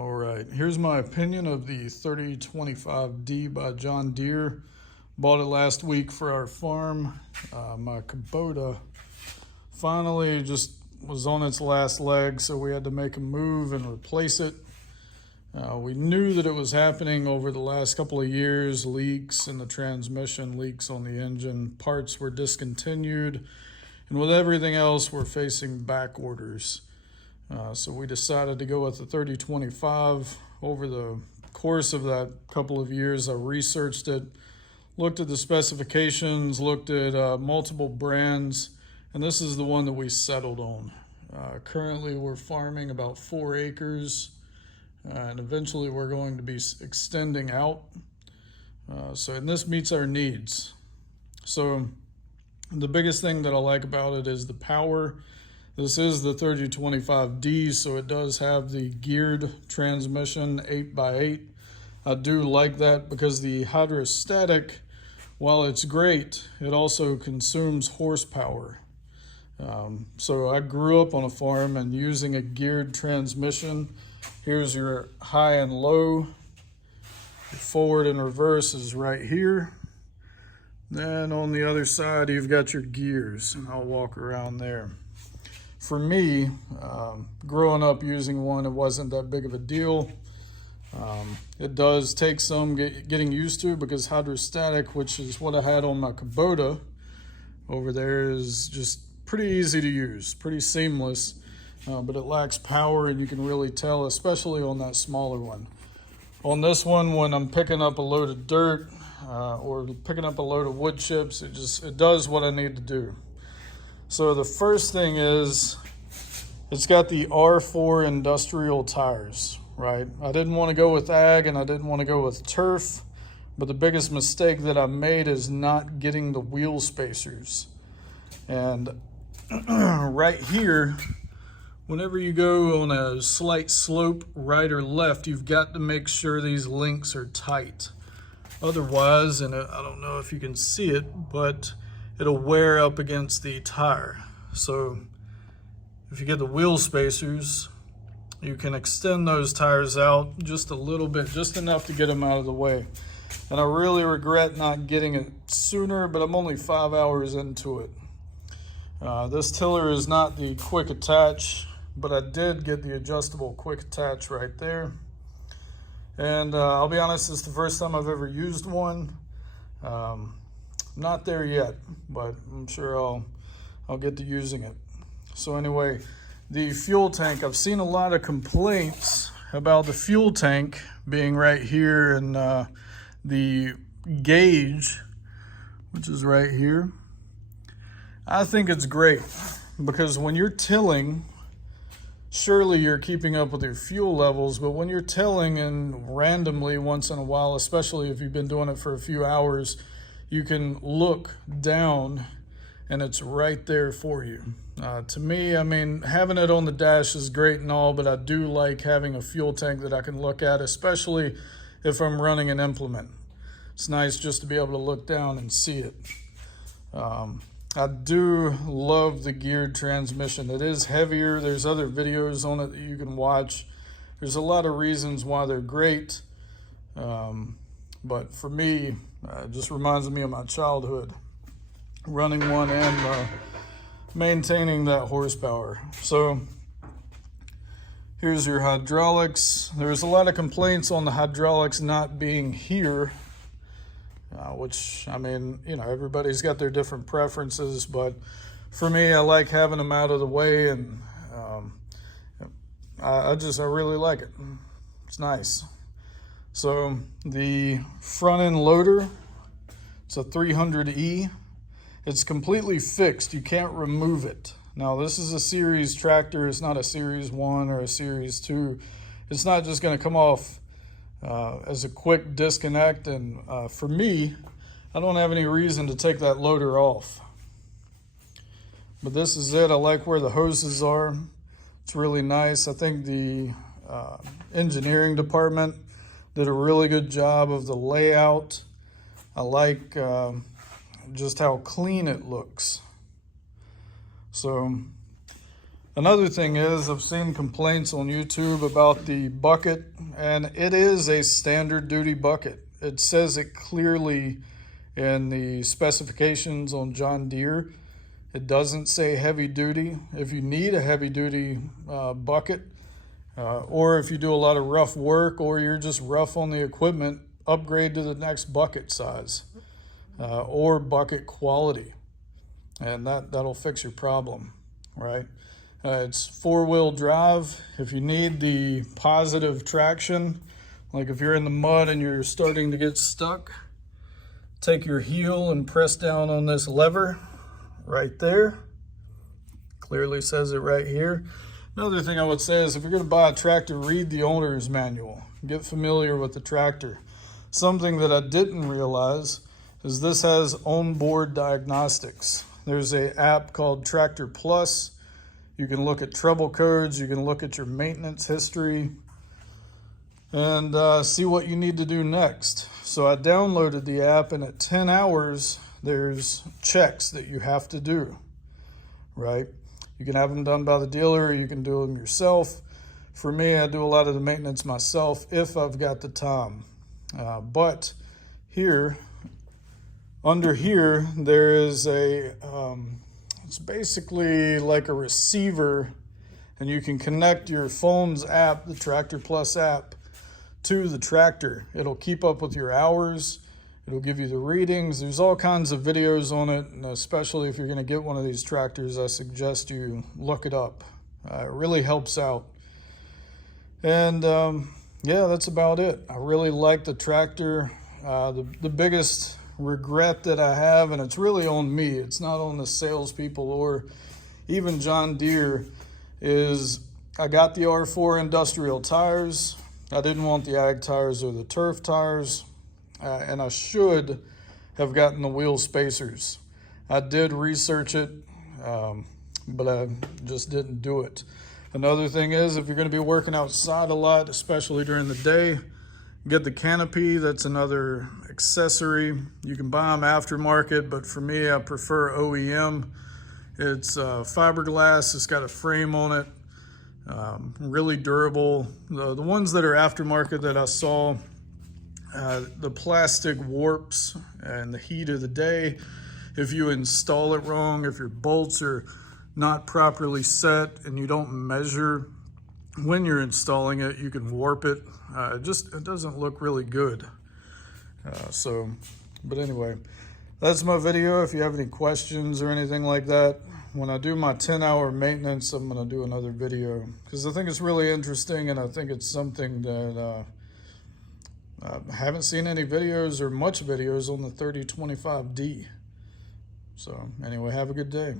All right, here's my opinion of the 3025D by John Deere. Bought it last week for our farm. My Kubota finally just was on its last leg, so we had to make a move and replace it. We knew that it was happening over the last couple of years, leaks in the transmission, leaks on the engine, parts were discontinued, and with everything else, we're facing back orders. So we decided to go with the 3025. Over the course of that couple of years, I researched it, looked at the specifications, looked at multiple brands, and this is the one that we settled on. Currently, we're farming about 4 acres, and eventually we're going to be extending out. And this meets our needs. So the biggest thing that I like about it is the power. This is the 3025D, so it does have the geared transmission 8x8. I do like that because the hydrostatic, while it's great, it also consumes horsepower. So I grew up on a farm and using a geared transmission. Here's your high and low. Your forward and reverse is right here. Then on the other side, you've got your gears, and I'll walk around there. For me, growing up using one, it wasn't that big of a deal. It does take some getting used to because hydrostatic, which is what I had on my Kubota over there, is just pretty easy to use, pretty seamless, but it lacks power, and you can really tell, especially on that smaller one. On this one, when I'm picking up a load of dirt or picking up a load of wood chips, it does what I need to do. So the first thing is, it's got the R4 industrial tires, right? I didn't want to go with ag and I didn't want to go with turf, but the biggest mistake that I made is not getting the wheel spacers. And right here, whenever you go on a slight slope, right or left, you've got to make sure these links are tight. Otherwise, and I don't know if you can see it, but it'll wear up against the tire. So if you get the wheel spacers, you can extend those tires out just a little bit, just enough to get them out of the way. And I really regret not getting it sooner, but I'm only 5 hours into it. This tiller is not the quick attach, but I did get the adjustable quick attach right there. And I'll be honest, it's the first time I've ever used one. Not there yet, but I'm sure I'll get to using it. So anyway, the fuel tank, I've seen a lot of complaints about the fuel tank being right here, and the gauge, which is right here. I think it's great because when you're tilling, surely you're keeping up with your fuel levels, but when you're tilling and randomly once in a while, especially if you've been doing it for a few hours, you can look down and it's right there for you. To me, I mean, having it on the dash is great and all, but I do like having a fuel tank that I can look at, especially if I'm running an implement. It's nice just to be able to look down and see it. I do love the geared transmission. It is heavier. There's other videos on it that you can watch. There's a lot of reasons why they're great. But for me, it just reminds me of my childhood, running one and maintaining that horsepower. So here's your hydraulics. There's a lot of complaints on the hydraulics not being here, which, I mean, you know, everybody's got their different preferences, but for me, I like having them out of the way, and I really like it. It's nice. So the front end loader, it's a 300E. It's completely fixed. You can't remove it. Now this is a series tractor. It's not a series 1 or a series 2. It's not just going to come off as a quick disconnect. And for me, I don't have any reason to take that loader off. But this is it. I like where the hoses are. It's really nice. I think the engineering department did a really good job of the layout. I like just how clean it looks. So Another thing is, I've seen complaints on YouTube about the bucket, and it is a standard duty bucket. It says it clearly in the specifications on John Deere. It doesn't say heavy duty. If you need a heavy duty bucket, or if you do a lot of rough work, or you're just rough on the equipment, upgrade to the next bucket size or bucket quality, and that'll fix your problem, right? It's 4-wheel drive. If you need the positive traction, like if you're in the mud and you're starting to get stuck, take your heel and press down on this lever right there. Clearly says it right here. Another thing I would say is, if you're going to buy a tractor, read the owner's manual. Get familiar with the tractor. Something that I didn't realize is this has onboard diagnostics. There's an app called Tractor Plus. You can look at trouble codes, you can look at your maintenance history, and see what you need to do next. So I downloaded the app, and at 10 hours, there's checks that you have to do, right? You can have them done by the dealer, or you can do them yourself. For me, I do a lot of the maintenance myself if I've got the time. But here, under here, there is a, it's basically like a receiver, and you can connect your phone's app, the Tractor Plus app, to the tractor. It'll keep up with your hours. It'll give you the readings. There's all kinds of videos on it, and especially if you're going to get one of these tractors, I suggest you look it up. It really helps out. And yeah, that's about it. I really like the tractor. The biggest regret that I have, and it's really on me, it's not on the salespeople or even John Deere, is I got the R4 industrial tires. I didn't want the ag tires or the turf tires, and I should have gotten the wheel spacers. I did research it, but I just didn't do it. Another thing is, if you're going to be working outside a lot, especially during the day, get the canopy. That's another accessory. You can buy them aftermarket, but for me, I prefer OEM. It's fiberglass. It's got a frame on it. Really durable. The ones that are aftermarket that I saw, the plastic warps in the heat of the day. If you install it wrong, if your bolts are not properly set and you don't measure when you're installing it, you can warp it. It doesn't look really good. But anyway, that's my video. If you have any questions or anything like that, when I do my 10-hour maintenance, I'm going to do another video because I think it's really interesting, and I think it's something that I haven't seen any videos or much videos on the 3025D. So anyway, have a good day.